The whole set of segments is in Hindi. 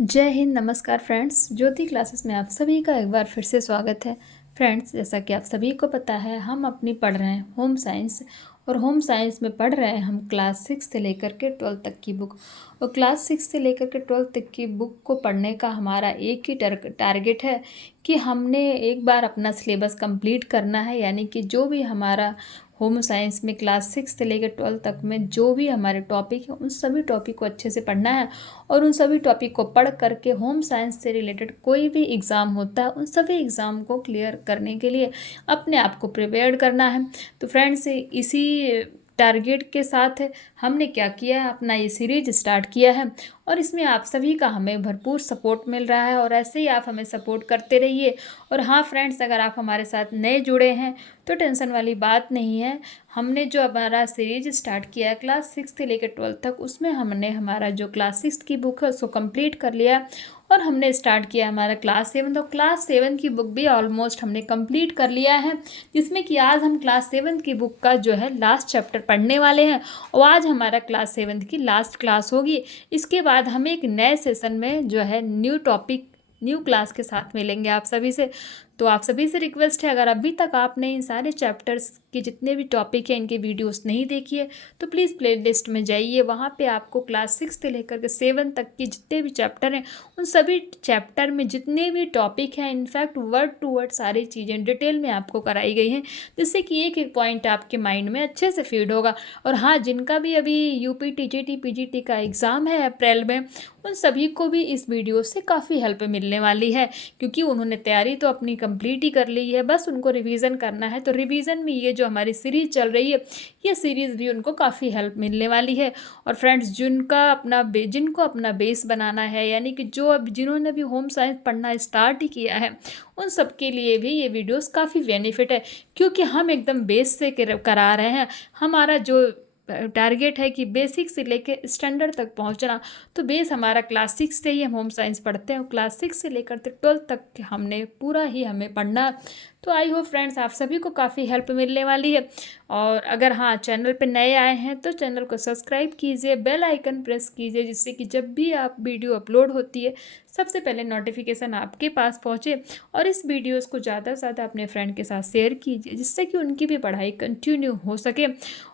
जय हिंद। नमस्कार फ्रेंड्स, ज्योति क्लासेस में आप सभी का एक बार फिर से स्वागत है। फ्रेंड्स, जैसा कि आप सभी को पता है, हम अपनी पढ़ रहे हैं होम साइंस, और होम साइंस में पढ़ रहे हैं हम क्लास 6 से लेकर के 12 तक की बुक। और क्लास 6 से लेकर के 12 तक की बुक को पढ़ने का हमारा एक ही टारगेट है कि हमने एक बार अपना सिलेबस कंप्लीट करना है। यानी कि जो भी हमारा होम साइंस में क्लास 6 से लेकर 12 तक में जो भी हमारे टॉपिक हैं, उन सभी टॉपिक को अच्छे से पढ़ना है। और उन सभी टॉपिक को पढ़ करके होम साइंस से रिलेटेड कोई भी एग्ज़ाम होता है, उन सभी एग्ज़ाम को क्लियर करने के लिए अपने आप को प्रिपेयर करना है। तो फ्रेंड्स, इसी टारगेट के साथ हमने क्या किया है, अपना ये सीरीज स्टार्ट किया है। और इसमें आप सभी का हमें भरपूर सपोर्ट मिल रहा है, और ऐसे ही आप हमें सपोर्ट करते रहिए। और हाँ फ्रेंड्स, अगर आप हमारे साथ नए जुड़े हैं तो टेंशन वाली बात नहीं है। हमने जो हमारा सीरीज स्टार्ट किया है क्लास 6 से लेकर 12 तक, उसमें हमने हमारा जो क्लास 6 की बुक है उसको कंप्लीट कर लिया, और हमने स्टार्ट किया हमारा क्लास 7। तो क्लास 7 की बुक भी ऑलमोस्ट हमने कंप्लीट कर लिया है, जिसमें कि आज हम क्लास 7 की बुक का जो है लास्ट चैप्टर पढ़ने वाले हैं। और आज हमारा क्लास 7 की लास्ट क्लास होगी। इसके बाद हम एक नए सेशन में जो है न्यू टॉपिक न्यू क्लास के साथ मिलेंगे आप सभी से। तो आप सभी से रिक्वेस्ट है, अगर अभी तक आपने इन सारे चैप्टर्स के जितने भी टॉपिक हैं इनके वीडियोस नहीं देखी है तो प्लीज़ प्लेलिस्ट में जाइए। वहाँ पे आपको क्लास 6 से लेकर के 7 तक के जितने भी चैप्टर हैं, उन सभी चैप्टर में जितने भी टॉपिक हैं, इनफैक्ट वर्ड टू वर्ड सारी चीज़ें डिटेल में आपको कराई गई हैं, जिससे कि एक एक पॉइंट आपके माइंड में अच्छे से फीड होगा। और हाँ, जिनका भी अभी यूपी टीजीटी पीजीटी का एग्ज़ाम है अप्रैल में, उन सभी को भी इस वीडियो से काफ़ी हेल्प मिलने वाली है, क्योंकि उन्होंने तैयारी तो अपनी कंप्लीट ही कर ली है, बस उनको रिवीजन करना है। तो रिवीजन में ये जो हमारी सीरीज़ चल रही है, ये सीरीज़ भी उनको काफ़ी हेल्प मिलने वाली है। और फ्रेंड्स, जिनको अपना बेस बनाना है, यानी कि जिन्होंने भी होम साइंस पढ़ना स्टार्ट ही किया है, उन सब के लिए भी ये वीडियोस काफ़ी बेनिफिट है, क्योंकि हम एकदम बेस से करा रहे हैं। हमारा जो टारगेट है कि बेसिक से लेके स्टैंडर्ड तक पहुंचना। तो बेस हमारा क्लास 6 से ही हम होम साइंस पढ़ते हैं, क्लास 6 से लेकर 12 तक हमने पूरा ही हमें पढ़ना है। तो आई होप फ्रेंड्स, आप सभी को काफ़ी हेल्प मिलने वाली है। और अगर हाँ, चैनल पे नए आए हैं तो चैनल को सब्सक्राइब कीजिए, बेल आइकन प्रेस कीजिए, जिससे कि जब भी आप वीडियो अपलोड होती है सबसे पहले नोटिफिकेशन आपके पास पहुँचे। और इस वीडियोस को ज़्यादा से ज़्यादा अपने फ्रेंड के साथ शेयर कीजिए, जिससे कि उनकी भी पढ़ाई कंटिन्यू हो सके।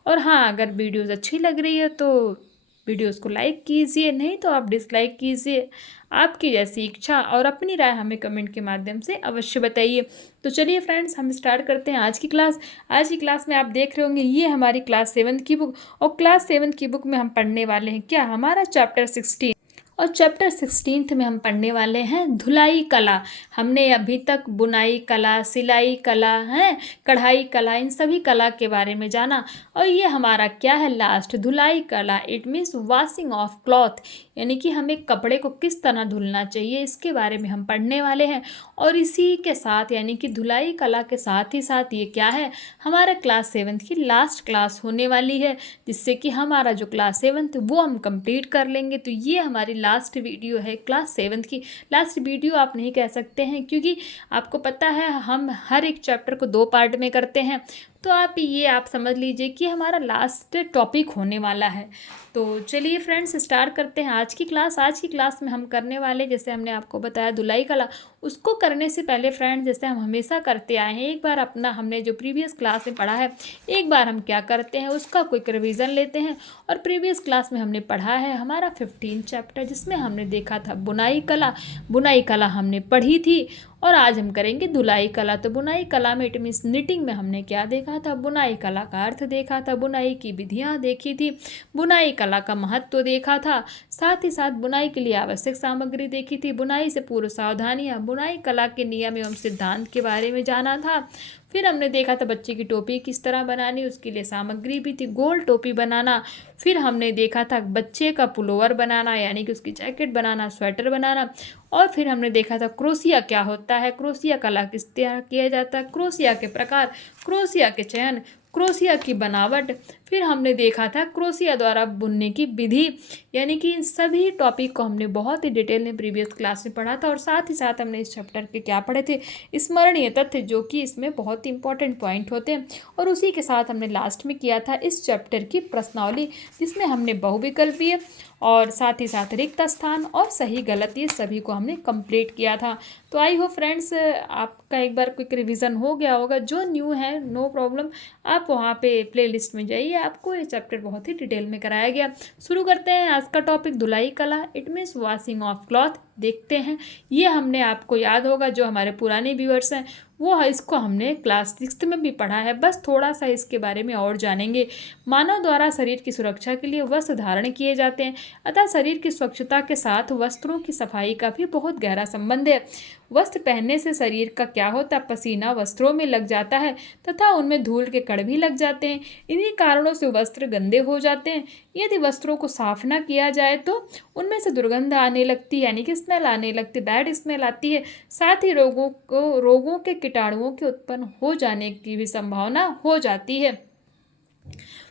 और हाँ, अगर वीडियोस अच्छी लग रही है तो वीडियोस को लाइक कीजिए, नहीं तो आप डिसलाइक कीजिए, आपकी जैसी इच्छा। और अपनी राय हमें कमेंट के माध्यम से अवश्य बताइए। तो चलिए फ्रेंड्स, हम स्टार्ट करते हैं आज की क्लास। आज की क्लास में आप देख रहे होंगे, ये हमारी क्लास 7 की बुक, और क्लास 7 की बुक में हम पढ़ने वाले हैं क्या, हमारा चैप्टर 16। और चैप्टर 16 में हम पढ़ने वाले हैं धुलाई कला। हमने अभी तक बुनाई कला, सिलाई कला है, कढ़ाई कला, इन सभी कला के बारे में जाना। और ये हमारा क्या है, लास्ट धुलाई कला। It means washing of cloth, यानी कि हमें कपड़े को किस तरह धुलना चाहिए, इसके बारे में हम पढ़ने वाले हैं। और इसी के साथ, यानी कि धुलाई कला के साथ ही साथ, ये क्या है, हमारा क्लास 7 की लास्ट क्लास होने वाली है, जिससे कि हमारा जो क्लास 7 वो हम कंप्लीट कर लेंगे। तो ये हमारी लास्ट वीडियो है क्लास 7 की। लास्ट वीडियो आप नहीं कह सकते हैं, क्योंकि आपको पता है हम हर एक चैप्टर को 2 पार्ट में करते हैं। तो आप समझ लीजिए कि हमारा लास्ट टॉपिक होने वाला है। तो चलिए फ्रेंड्स, स्टार्ट करते हैं आज की क्लास। आज की क्लास में हम करने वाले, जैसे हमने आपको बताया धुलाई कला, उसको करने से पहले फ्रेंड्स, जैसे हम हमेशा करते आए हैं, एक बार अपना हमने जो प्रीवियस क्लास में पढ़ा है, एक बार हम क्या करते हैं उसका क्विक रिवीजन लेते हैं। और प्रीवियस क्लास में हमने पढ़ा है हमारा 15 चैप्टर, जिसमें हमने देखा था बुनाई कला। बुनाई कला हमने पढ़ी थी। और आज हम करेंगे धुलाई कला। तो बुनाई कला में, इट मीन्स निटिंग में, हमने क्या देखा था, बुनाई कला का अर्थ देखा था, बुनाई की विधियाँ देखी थी, बुनाई कला का महत्व देखा था, साथ ही साथ बुनाई के लिए आवश्यक सामग्री देखी थी, बुनाई से पूर्व सावधानियाँ, बुनाई कला के नियम एवं सिद्धांत के बारे में जाना था। फिर हमने देखा था बच्चे की टोपी किस तरह बनानी, उसके लिए सामग्री भी थी, गोल टोपी बनाना। फिर हमने देखा था बच्चे का पुलोवर बनाना, यानी कि उसकी जैकेट बनाना, स्वेटर बनाना। और फिर हमने देखा था क्रोशिया क्या होता है, क्रोशिया कला किस तरह किया जाता है, क्रोशिया के प्रकार, क्रोशिया के चयन, क्रोशिया की बनावट, फिर हमने देखा था क्रोशिया द्वारा बुनने की विधि, यानी कि इन सभी टॉपिक को हमने बहुत ही डिटेल में प्रीवियस क्लास में पढ़ा था। और साथ ही साथ हमने इस चैप्टर के क्या पढ़े थे, स्मरणीय तथ्य, जो कि इसमें बहुत ही इंपॉर्टेंट पॉइंट होते हैं। और उसी के साथ हमने लास्ट में किया था इस चैप्टर की प्रश्नावली, जिसमें हमने बहुविकल्पीय और साथ ही साथ रिक्त स्थान और सही गलत, ये सभी को हमने कंप्लीट किया था। तो आई होप फ्रेंड्स आपका एक बार क्विक रिवीजन हो गया होगा। जो न्यू है नो प्रॉब्लम, आप वहाँ पे प्लेलिस्ट में जाइए, आपको ये चैप्टर बहुत ही डिटेल में कराया गया। शुरू करते हैं आज का टॉपिक, धुलाई कला, it means washing of cloth. देखते हैं, ये हमने, आपको याद होगा जो हमारे पुराने व्यूअर्स हैं वो इसको हमने क्लास 6 में भी पढ़ा है, बस थोड़ा सा इसके बारे में और जानेंगे। मानव द्वारा शरीर की सुरक्षा के लिए वस्त्र धारण किए जाते हैं, अतः शरीर की स्वच्छता के साथ वस्त्रों की सफाई का भी बहुत गहरा संबंध है। वस्त्र पहनने से शरीर का क्या होता है, पसीना वस्त्रों में लग जाता है तथा उनमें धूल के कण भी लग जाते हैं। इन्हीं कारणों से वस्त्र गंदे हो जाते हैं। यदि वस्त्रों को साफ ना किया जाए तो उनमें से दुर्गंध आने लगती है, यानी कि स्मेल आने लगती है, बैड स्मेल आती है। साथ ही रोगों के कीटाणुओं के उत्पन्न हो जाने की भी संभावना हो जाती है।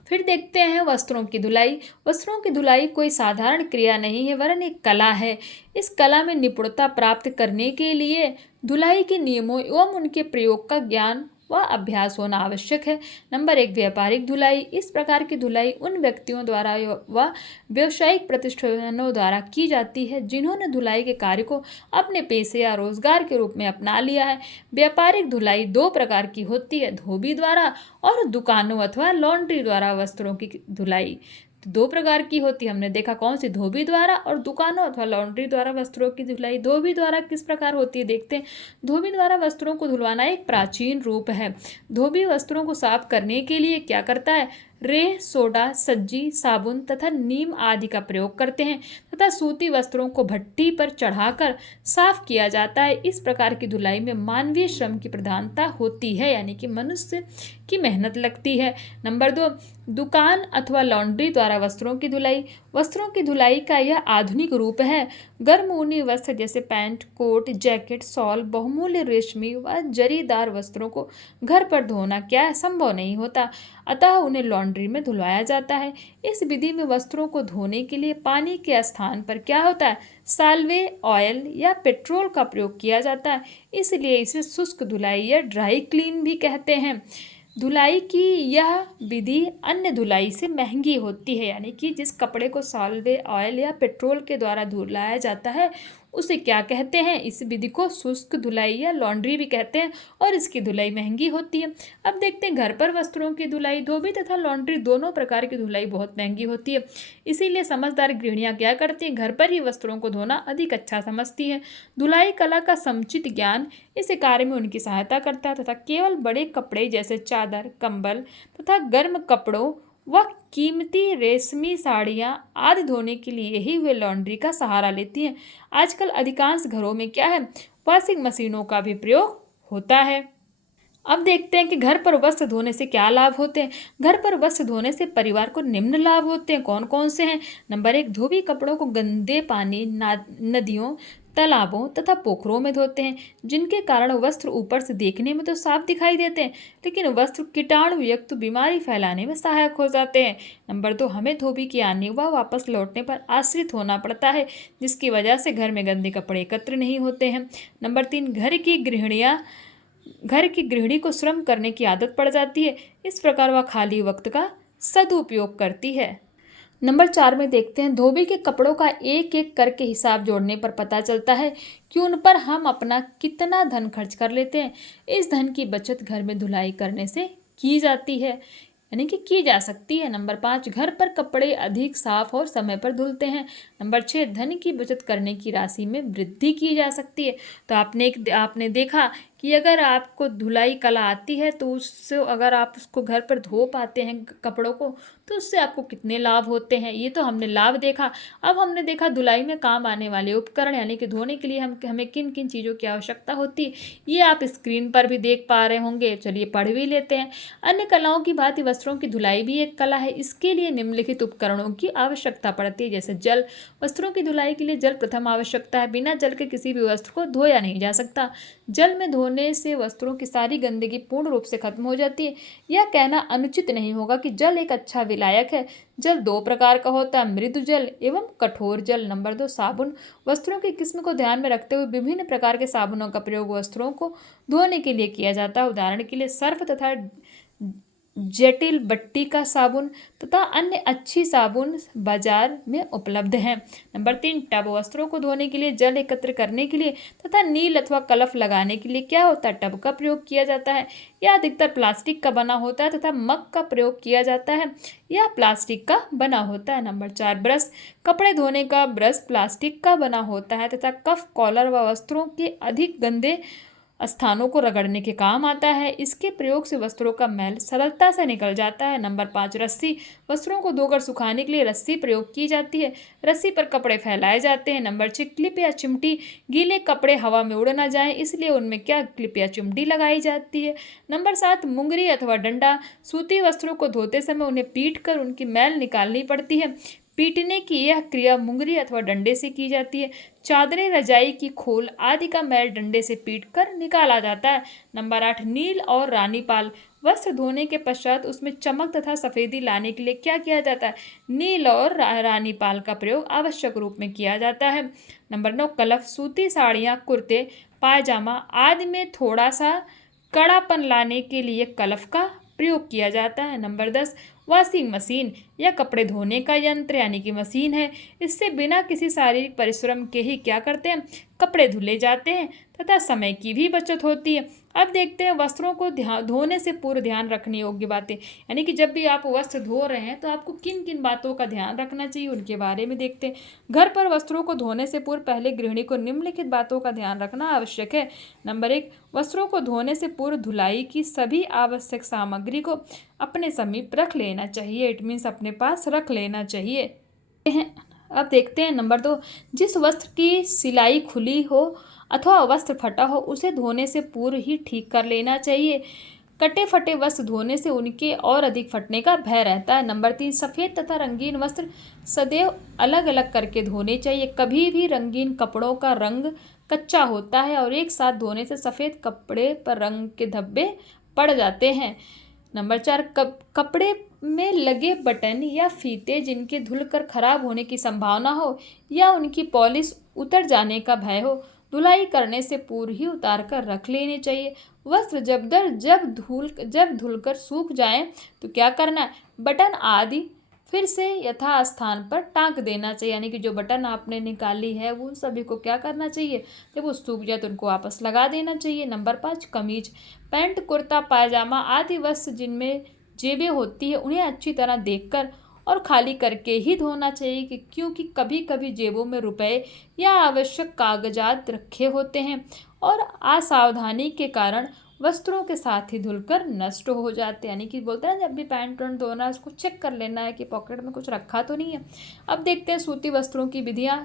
फिर देखते हैं वस्त्रों की धुलाई। वस्त्रों की धुलाई कोई साधारण क्रिया नहीं है, वरन एक कला है। इस कला में निपुणता प्राप्त करने के लिए धुलाई के नियमों एवं उनके प्रयोग का ज्ञान व अभ्यास होना आवश्यक है। नंबर 1, व्यापारिक धुलाई। इस प्रकार की धुलाई उन व्यक्तियों द्वारा व व्यावसायिक प्रतिष्ठानों द्वारा की जाती है जिन्होंने धुलाई के कार्य को अपने पेशे या रोजगार के रूप में अपना लिया है। व्यापारिक धुलाई 2 प्रकार की होती है, धोबी द्वारा और दुकानों अथवा लॉन्ड्री द्वारा वस्त्रों की धुलाई। 2 प्रकार की होती है, हमने देखा कौन सी, धोबी द्वारा और दुकानों अथवा लॉन्ड्री द्वारा वस्त्रों की धुलाई। धोबी द्वारा किस प्रकार होती है, देखते हैं। धोबी द्वारा वस्त्रों को धुलवाना एक प्राचीन रूप है। धोबी वस्त्रों को साफ करने के लिए क्या करता है, रेह, सोडा, सज्जी, साबुन तथा नीम आदि का प्रयोग करते हैं तथा सूती वस्त्रों को भट्टी पर चढ़ाकर साफ किया जाता है। इस प्रकार की धुलाई में मानवीय श्रम की प्रधानता होती है, यानी कि मनुष्य की मेहनत लगती है। नंबर 2, दुकान अथवा लॉन्ड्री द्वारा वस्त्रों की धुलाई। वस्त्रों की धुलाई का यह आधुनिक रूप है। गर्म ऊनी वस्त्र जैसे पैंट, कोट, जैकेट, शॉल, बहुमूल्य रेशमी व जरीदार वस्त्रों को घर पर धोना क्या है, संभव नहीं होता, अतः उन्हें लॉन्ड्री में धुलवाया जाता है। इस विधि में वस्त्रों को धोने के लिए पानी के स्थान पर क्या होता है, साल्वे ऑयल या पेट्रोल का प्रयोग किया जाता है, इसलिए इसे शुष्क धुलाई या ड्राई क्लीन भी कहते हैं। धुलाई की यह विधि अन्य धुलाई से महंगी होती है, यानी कि जिस कपड़े को साल्वे ऑयल या पेट्रोल के द्वारा धुलाया जाता है उसे क्या कहते हैं, इस विधि को शुष्क धुलाई या लॉन्ड्री भी कहते हैं और इसकी धुलाई महंगी होती है। अब देखते हैं घर पर वस्त्रों की धुलाई। धोबी तथा लॉन्ड्री दोनों प्रकार की धुलाई बहुत महंगी होती है, इसीलिए समझदार गृहिणियां क्या करती हैं, घर पर ही वस्त्रों को धोना अधिक अच्छा समझती हैं। धुलाई कला का समुचित ज्ञान इस कार्य में उनकी सहायता करता है तथा केवल बड़े कपड़े जैसे चादर, कंबल तथा गर्म कपड़ों व कीमती रेशमी साड़ियाँ आदि धोने के लिए ही वे लॉन्ड्री का सहारा लेती हैं। आजकल अधिकांश घरों में क्या है, वॉशिंग मशीनों का भी प्रयोग होता है। अब देखते हैं कि घर पर वस्त्र धोने से क्या लाभ होते हैं। घर पर वस्त्र धोने से परिवार को निम्न लाभ होते हैं, कौन कौन से हैं। नंबर 1, धोबी कपड़ों को गंदे पानी, नदियों, तालाबों तथा पोखरों में धोते हैं, जिनके कारण वस्त्र ऊपर से देखने में तो साफ दिखाई देते हैं, लेकिन वस्त्र कीटाणु युक्त बीमारी फैलाने में सहायक हो जाते हैं। नंबर 2, हमें धोबी के आने व वापस लौटने पर आश्रित होना पड़ता है, जिसकी वजह से घर में गंदे कपड़े एकत्र नहीं होते हैं। नंबर 3, घर की गृहिणी को श्रम करने की आदत पड़ जाती है, इस प्रकार वह खाली वक्त का सदुपयोग करती है। नंबर 4 में देखते हैं, धोबी के कपड़ों का एक एक करके हिसाब जोड़ने पर पता चलता है कि उन पर हम अपना कितना धन खर्च कर लेते हैं। इस धन की बचत घर में धुलाई करने से की जाती है, यानी कि की जा सकती है। नंबर 5, घर पर कपड़े अधिक साफ और समय पर धुलते हैं। नंबर 6, धन की बचत करने की राशि में वृद्धि की जा सकती है। तो आपने देखा कि अगर आपको धुलाई कला आती है तो उससे अगर आप उसको घर पर धो पाते हैं कपड़ों को, तो उससे आपको कितने लाभ होते हैं, ये तो हमने लाभ देखा। अब हमने देखा धुलाई में काम आने वाले उपकरण, यानी कि धोने के लिए हमें किन किन चीज़ों की आवश्यकता होती है, ये आप स्क्रीन पर भी देख पा रहे होंगे। चलिए पढ़ भी लेते हैं। अन्य कलाओं की भांति वस्त्रों की धुलाई भी एक कला है। इसके लिए निम्नलिखित उपकरणों की आवश्यकता पड़ती है, जैसे जल। वस्त्रों की धुलाई के लिए जल प्रथम आवश्यकता है। बिना जल के किसी भी वस्त्र को धोया नहीं जा सकता। जल में धोने धोने से वस्त्रों की सारी गंदगी पूर्ण रूप से खत्म हो जाती है। यह कहना अनुचित नहीं होगा कि जल एक अच्छा विलायक है। जल दो प्रकार का होता है, मृदु जल एवं कठोर जल। नंबर 2, साबुन। वस्त्रों की किस्म को ध्यान में रखते हुए विभिन्न प्रकार के साबुनों का प्रयोग वस्त्रों को धोने के लिए किया जाता है। उदाहरण के लिए सर्फ तथा जटिल बट्टी का साबुन तथा अन्य अच्छी साबुन बाजार में उपलब्ध हैं। Number 3, tub. वस्त्रों को धोने के लिए जल एकत्र करने के लिए तथा नील अथवा कलफ लगाने के लिए क्या होता है, टब का प्रयोग किया जाता है। यह अधिकतर प्लास्टिक का बना होता है तथा मग का प्रयोग किया जाता है। यह प्लास्टिक का बना होता है। Number 4, brush. कपड़े धोने का ब्रश प्लास्टिक का बना होता है तथा कफ, कॉलर व वस्त्रों के अधिक गंदे स्थानों को रगड़ने के काम आता है। इसके प्रयोग से वस्त्रों का मैल सरलता से निकल जाता है। नंबर 5, रस्सी। वस्त्रों को धोकर सुखाने के लिए रस्सी प्रयोग की जाती है। रस्सी पर कपड़े फैलाए जाते हैं। नंबर 6, क्लिप या चिमटी। गीले कपड़े हवा में उड़ ना जाएं इसलिए उनमें क्या क्लिप या चिमटी लगाई जाती है। नंबर 7, मुंगरी अथवा डंडा। सूती वस्त्रों को धोते समय उन्हें पीट कर उनकी मैल निकालनी पड़ती है। पीटने की यह क्रिया मुंगरी अथवा डंडे से की जाती है। चादरें, रजाई की खोल आदि का मैल डंडे से पीटकर निकाला जाता है। नंबर 8, नील और रानी पाल। वस्त्र धोने के पश्चात उसमें चमक तथा सफेदी लाने के लिए क्या किया जाता है, नील और रानी पाल का प्रयोग आवश्यक रूप में किया जाता है। नंबर 9, कलफ। सूती साड़ियाँ, कुर्ते, पायजामा आदि में थोड़ा सा कड़ापन लाने के लिए कलफ का प्रयोग किया जाता है। Number 10, washing machine. यह कपड़े धोने का यंत्र यानी कि मशीन है। इससे बिना किसी शारीरिक परिश्रम के ही क्या करते हैं, कपड़े धुले जाते हैं तथा समय की भी बचत होती है। अब देखते हैं वस्त्रों को धोने से पूर्व ध्यान रखने योग्य बातें, यानी कि जब भी आप वस्त्र धो रहे हैं तो आपको किन किन बातों का ध्यान रखना चाहिए उनके बारे में देखते हैं। घर पर वस्त्रों को धोने से पूर्व पहले गृहिणी को निम्नलिखित बातों का ध्यान रखना आवश्यक है। नंबर 1, वस्त्रों को धोने से पूर्व धुलाई की सभी आवश्यक सामग्री को अपने समीप रख लेना चाहिए। इट मीन्स अपने पास रख लेना चाहिए। अब देखते हैं नंबर 2, जिस वस्त्र की सिलाई खुली हो अथवा वस्त्र फटा हो उसे धोने से पूर्व ही ठीक कर लेना चाहिए। कटे फटे वस्त्र धोने से उनके और अधिक फटने का भय रहता है। नंबर 3, सफ़ेद तथा रंगीन वस्त्र सदैव अलग अलग करके धोने चाहिए। कभी भी रंगीन कपड़ों का रंग कच्चा होता है और एक साथ धोने से सफ़ेद कपड़े पर रंग के धब्बे पड़ जाते हैं। नंबर 4, कपड़े में लगे बटन या फीते जिनके धुलकर खराब होने की संभावना हो या उनकी पॉलिश उतर जाने का भय हो, धुलाई करने से पूर्व ही उतार कर रख लेने चाहिए। वस्त्र जब धुलकर सूख जाएं तो क्या करना है, बटन आदि फिर से यथा स्थान पर टांक देना चाहिए, यानी कि जो बटन आपने निकाली है वो उन सभी को क्या करना चाहिए, जब वो सूख जाए तो उनको वापस लगा देना चाहिए। नंबर 5, कमीज। पैंट, कुर्ता, पायजामा आदि वस्त्र जिनमें जेबें होती है उन्हें अच्छी तरह देखकर और खाली करके ही धोना चाहिए क्योंकि कभी कभी जेबों में रुपए या आवश्यक कागजात रखे होते हैं और असावधानी के कारण वस्त्रों के साथ ही धुलकर नष्ट हो जाते हैं। यानी कि बोलते हैं जब भी पैंट वैंट धोना है उसको चेक कर लेना है कि पॉकेट में कुछ रखा तो नहीं है। अब देखते हैं सूती वस्त्रों की विधियाँ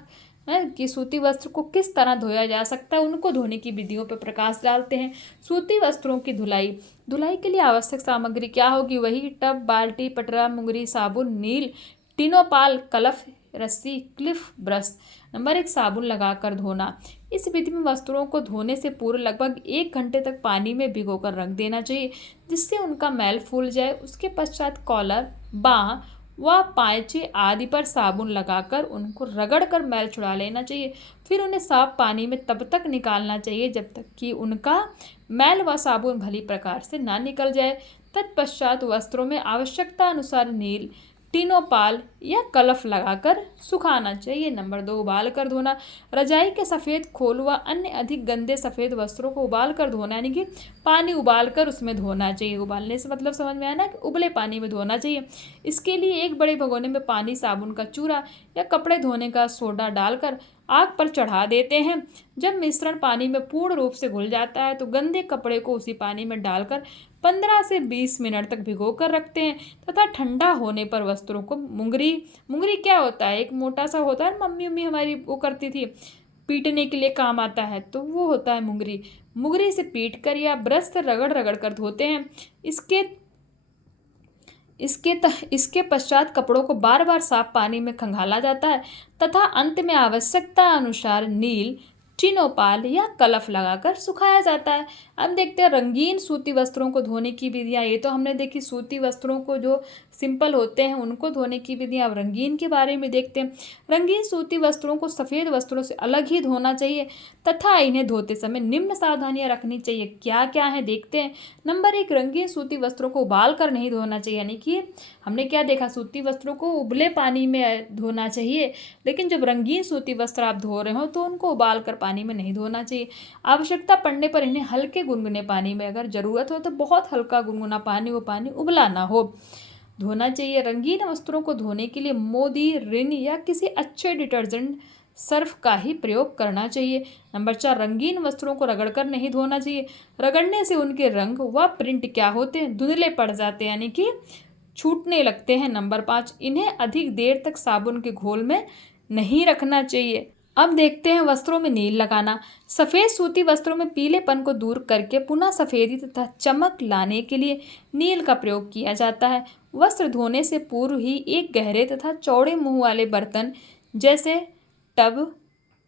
हैं कि सूती वस्त्र को किस तरह धोया जा सकता है, उनको धोने की विधियों पर प्रकाश डालते हैं। सूती वस्त्रों की धुलाई के लिए आवश्यक सामग्री क्या होगी, वही टब, बाल्टी, पटरा, मुंगरी, साबुन, नील, टिनोपाल, कलफ, रस्सी, क्लिफ, ब्रश। नंबर 1, साबुन लगाकर धोना। इस विधि में वस्त्रों को धोने से पूर्व लगभग 1 घंटे तक पानी में भिगोकर रख देना चाहिए जिससे उनका मैल फूल जाए। उसके पश्चात कॉलर, बाँह व पायचे आदि पर साबुन लगाकर उनको रगड़कर मैल छुड़ा लेना चाहिए। फिर उन्हें साफ पानी में तब तक निकालना चाहिए जब तक कि उनका मैल व साबुन भली प्रकार से ना निकल जाए। तत्पश्चात वस्त्रों में आवश्यकता अनुसार नील, टिनोपाल या कलफ लगाकर सुखाना चाहिए। नंबर 2, उबाल कर धोना। रजाई के सफ़ेद खोल व अन्य अधिक गंदे सफ़ेद वस्त्रों को उबाल कर धोना, यानी कि पानी उबाल कर उसमें धोना चाहिए। उबालने से मतलब समझ में आया ना कि उबले पानी में धोना चाहिए। इसके लिए एक बड़े भगोने में पानी, साबुन का चूरा या कपड़े धोने का सोडा डालकर आग पर चढ़ा देते हैं। जब मिश्रण पानी में पूर्ण रूप से घुल जाता है तो गंदे कपड़े को उसी पानी में डालकर 15 से 20 मिनट तक भिगो कर रखते हैं तथा ठंडा होने पर वस्त्रों को मुंगरी क्या होता है, एक मोटा सा होता है, मम्मी हमारी वो करती थी, पीटने के लिए काम आता है, तो वो होता है मुंगरी से पीट कर या ब्रश से रगड़ कर धोते हैं। इसके पश्चात कपड़ों को बार बार साफ पानी में खंगाला जाता है तथा अंत में आवश्यकता अनुसार नील, टिनोपाल या कलफ लगाकर सुखाया जाता है। अब देखते हैं रंगीन सूती वस्त्रों को धोने की विधियाँ। ये तो हमने देखी सूती वस्त्रों को जो सिंपल होते हैं उनको धोने की विधियाँ। अब रंगीन के बारे में देखते हैं। रंगीन सूती वस्त्रों को सफ़ेद वस्त्रों से अलग ही धोना चाहिए तथा इन्हें धोते समय निम्न सावधानियाँ रखनी चाहिए। क्या क्या है देखते हैं। नंबर 1, रंगीन सूती वस्त्रों को उबाल कर नहीं धोना चाहिए। यानी कि हमने क्या देखा, सूती वस्त्रों को उबले पानी में धोना चाहिए, लेकिन जब रंगीन सूती वस्त्र आप धो रहे हो तो उनको उबाल कर पानी में नहीं धोना चाहिए। आवश्यकता पड़ने पर इन्हें हल्के गुनगुने पानी में, अगर ज़रूरत हो तो बहुत हल्का गुनगुना पानी, वो पानी उबला ना हो, धोना चाहिए। रंगीन वस्त्रों को धोने के लिए मोदी, रिन या किसी अच्छे डिटर्जेंट सर्फ का ही प्रयोग करना चाहिए। नंबर 4, रंगीन वस्त्रों को रगड़कर नहीं धोना चाहिए। रगड़ने से उनके रंग व प्रिंट क्या होते हैं, धुंधले पड़ जाते हैं, यानी कि छूटने लगते हैं। नंबर 5, इन्हें अधिक देर तक साबुन के घोल में नहीं रखना चाहिए। अब देखते हैं वस्त्रों में नील लगाना। सफ़ेद सूती वस्त्रों में पीलेपन को दूर करके पुनः सफ़ेदी तथा चमक लाने के लिए नील का प्रयोग किया जाता है। वस्त्र धोने से पूर्व ही एक गहरे तथा चौड़े मुंह वाले बर्तन जैसे टब,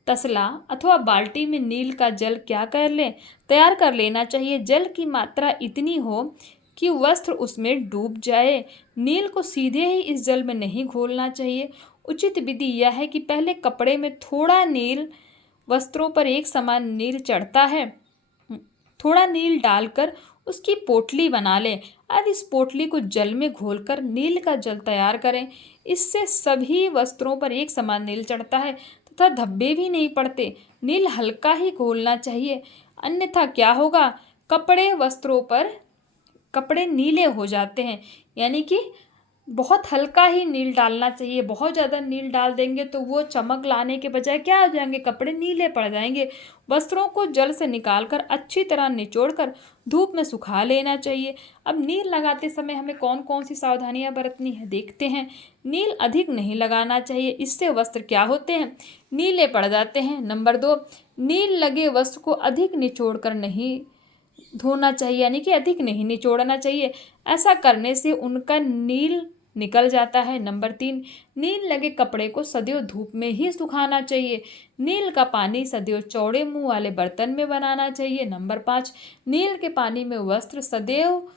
तसला अथवा बाल्टी में नील का जल क्या कर लें, तैयार कर लेना चाहिए। जल की मात्रा इतनी हो कि वस्त्र उसमें डूब जाए। नील को सीधे ही इस जल में नहीं घोलना चाहिए। उचित विधि यह है कि पहले कपड़े में थोड़ा नील, वस्त्रों पर एक समान नील चढ़ता है, थोड़ा नील डालकर उसकी पोटली बना लें। अब इस पोटली को जल में घोलकर नील का जल तैयार करें। इससे सभी वस्त्रों पर एक समान नील चढ़ता है तथा धब्बे भी नहीं पड़ते। नील हल्का ही घोलना चाहिए, अन्यथा क्या होगा, कपड़े नीले हो जाते हैं। यानी कि बहुत हल्का ही नील डालना चाहिए। बहुत ज़्यादा नील डाल देंगे तो वो चमक लाने के बजाय क्या हो जाएंगे, कपड़े नीले पड़ जाएंगे। वस्त्रों को जल से निकालकर अच्छी तरह निचोड़कर धूप में सुखा लेना चाहिए। अब नील लगाते समय हमें कौन कौन सी सावधानियां बरतनी है देखते हैं। नील अधिक नहीं लगाना चाहिए, इससे वस्त्र क्या होते हैं, नीले पड़ जाते हैं। नंबर 2, नील लगे वस्त्र को अधिक निचोड़ कर नहीं धोना चाहिए, यानी कि अधिक नहीं निचोड़ना चाहिए। ऐसा करने से उनका नील निकल जाता है। नंबर 3, नील लगे कपड़े को सदैव धूप में ही सुखाना चाहिए। नील का पानी सदैव चौड़े मुंह वाले बर्तन में बनाना चाहिए। नंबर 5, नील के पानी में वस्त्र सदैव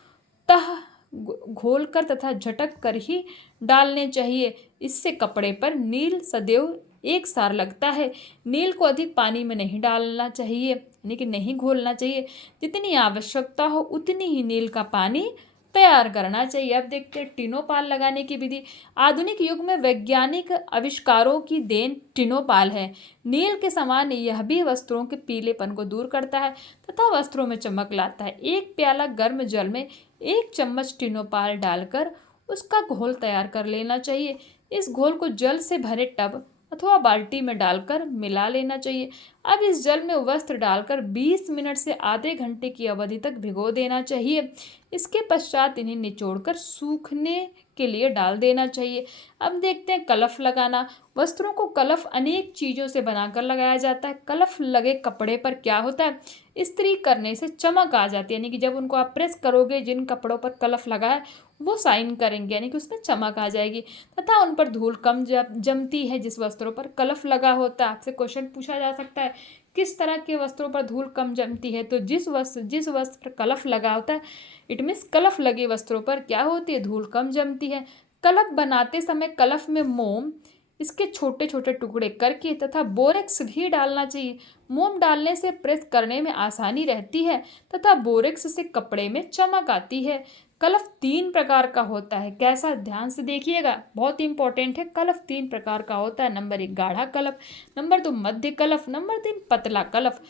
तह घोल कर तथा झटक कर ही डालने चाहिए। इससे कपड़े पर नील सदैव एक सार लगता है। नील को अधिक पानी में नहीं डालना चाहिए, यानी कि नहीं घोलना चाहिए। जितनी आवश्यकता हो उतनी ही नील का पानी तैयार करना चाहिए। अब देखते हैं टिनोपाल लगाने की विधि। आधुनिक युग में वैज्ञानिक आविष्कारों की देन टिनोपाल है। नील के समान यह भी वस्त्रों के पीलेपन को दूर करता है तथा वस्त्रों में चमक लाता है। एक प्याला गर्म जल में 1 चम्मच टिनोपाल डालकर उसका घोल तैयार कर लेना चाहिए। इस घोल को जल से भरे टब अथवा बाल्टी में डालकर मिला लेना चाहिए। अब इस जल में वस्त्र डालकर 20 मिनट से आधे घंटे की अवधि तक भिगो देना चाहिए। इसके पश्चात इन्हें निचोड़कर सूखने के लिए डाल देना चाहिए। अब देखते हैं कलफ लगाना। वस्त्रों को कलफ अनेक चीज़ों से बनाकर लगाया जाता है। कलफ लगे कपड़े पर क्या होता है, इस्त्री करने से चमक आ जाती है, यानी कि जब उनको आप प्रेस करोगे, जिन कपड़ों पर कलफ लगा है वो साइन करेंगे, यानी कि उसमें चमक आ जाएगी तथा उन पर धूल कम जमती है। जिस वस्त्रों पर कलफ लगा होता है, आपसे क्वेश्चन पूछा जा सकता है किस तरह के वस्त्रों पर धूल कम जमती है, तो जिस वस्त्र पर कलफ लगा होता है, इट मीन्स कलफ लगे वस्त्रों पर क्या होती है, धूल कम जमती है। कलफ बनाते समय कलफ में मोम, इसके छोटे छोटे टुकड़े करके तथा बोरेक्स भी डालना चाहिए। मोम डालने से प्रेस करने में आसानी रहती है तथा बोरेक्स से कपड़े में चमक आती है। कलफ 3 प्रकार का होता है। कैसा, ध्यान से देखिएगा, बहुत इंपॉर्टेंट है। कलफ 3 प्रकार का होता है। नंबर 1 गाढ़ा कलफ, नंबर 2 मध्य कलफ, नंबर 3 पतला कलफ।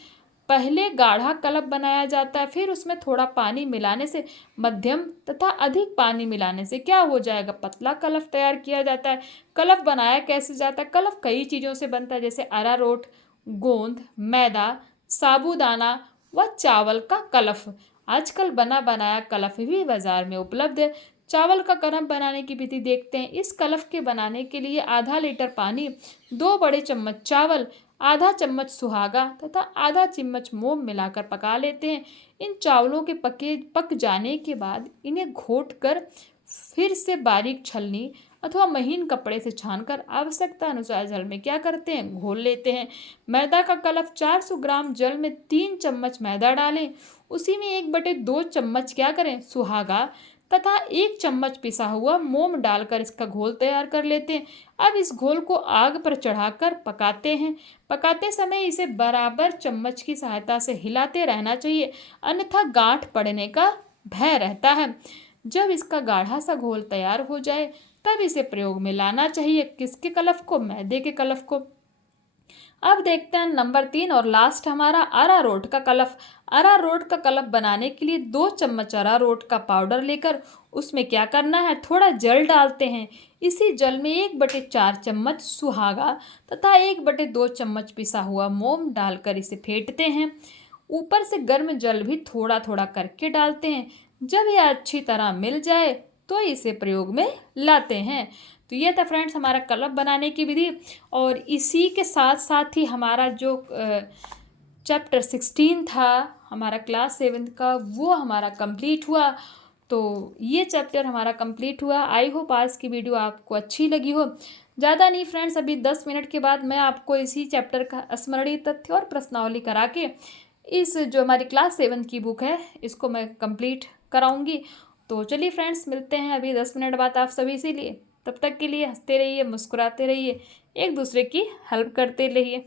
पहले गाढ़ा कलफ बनाया जाता है, फिर उसमें थोड़ा पानी मिलाने से मध्यम तथा अधिक पानी मिलाने से क्या हो जाएगा, पतला कलफ तैयार किया जाता है। कलफ बनाया कैसे जाता है, कलफ कई चीज़ों से बनता है, जैसे अरारोट, गोंद, मैदा, साबूदाना व चावल का कलफ। आजकल बना बनाया कलफ भी बाजार में उपलब्ध है। चावल का कलफ बनाने की विधि देखते हैं। इस कलफ के बनाने के लिए आधा लीटर पानी, 2 बड़े चम्मच चावल, आधा चम्मच सुहागा तथा आधा चम्मच मोम मिलाकर पका लेते हैं। इन चावलों के पक जाने के बाद इन्हें घोट कर फिर से बारीक छलनी अथवा महीन कपड़े से छानकर आवश्यकता अनुसार जल में क्या करते हैं, घोल लेते हैं। मैदा का कलफ 400 ग्राम जल में 3 चम्मच मैदा डालें, उसी में 1/2 चम्मच क्या करें, सुहागा तथा 1 चम्मच पिसा हुआ मोम डालकर इसका घोल तैयार कर लेते हैं। अब इस घोल को आग पर चढ़ाकर पकाते हैं। पकाते समय इसे बराबर चम्मच की सहायता से हिलाते रहना चाहिए, अन्यथा गांठ पड़ने का भय रहता है। जब इसका गाढ़ा सा घोल तैयार हो जाए तब इसे प्रयोग में लाना चाहिए। किसके कलफ को, मैदे के कलफ को। अब देखते हैं नंबर 3 और लास्ट हमारा अरारोट का कलफ। अरारोट का कलफ बनाने के लिए 2 चम्मच अरारोट का पाउडर लेकर उसमें क्या करना है, थोड़ा जल डालते हैं। इसी जल में 1/4 चम्मच सुहागा तथा 1/2 चम्मच पिसा हुआ मोम डालकर इसे फेंटते हैं। ऊपर से गर्म जल भी थोड़ा थोड़ा करके डालते हैं। जब यह अच्छी तरह मिल जाए तो इसे प्रयोग में लाते हैं। तो ये था फ्रेंड्स हमारा कलफ बनाने की विधि। और इसी के साथ साथ ही हमारा जो चैप्टर 16 था हमारा क्लास 7 का, वो हमारा कंप्लीट हुआ। तो ये चैप्टर हमारा कंप्लीट हुआ। आई होप आज की वीडियो आपको अच्छी लगी हो। ज़्यादा नहीं फ्रेंड्स, अभी 10 मिनट के बाद मैं आपको इसी चैप्टर का स्मरणीय तथ्य और प्रश्नावली करा के इस जो हमारी क्लास 7 की बुक है इसको मैं कंप्लीट कराऊंगी। तो चलिए फ्रेंड्स, मिलते हैं अभी 10 मिनट बाद आप सभी से लिए। तब तक के लिए हंसते रहिए, मुस्कुराते रहिए, एक दूसरे की हेल्प करते रहिए।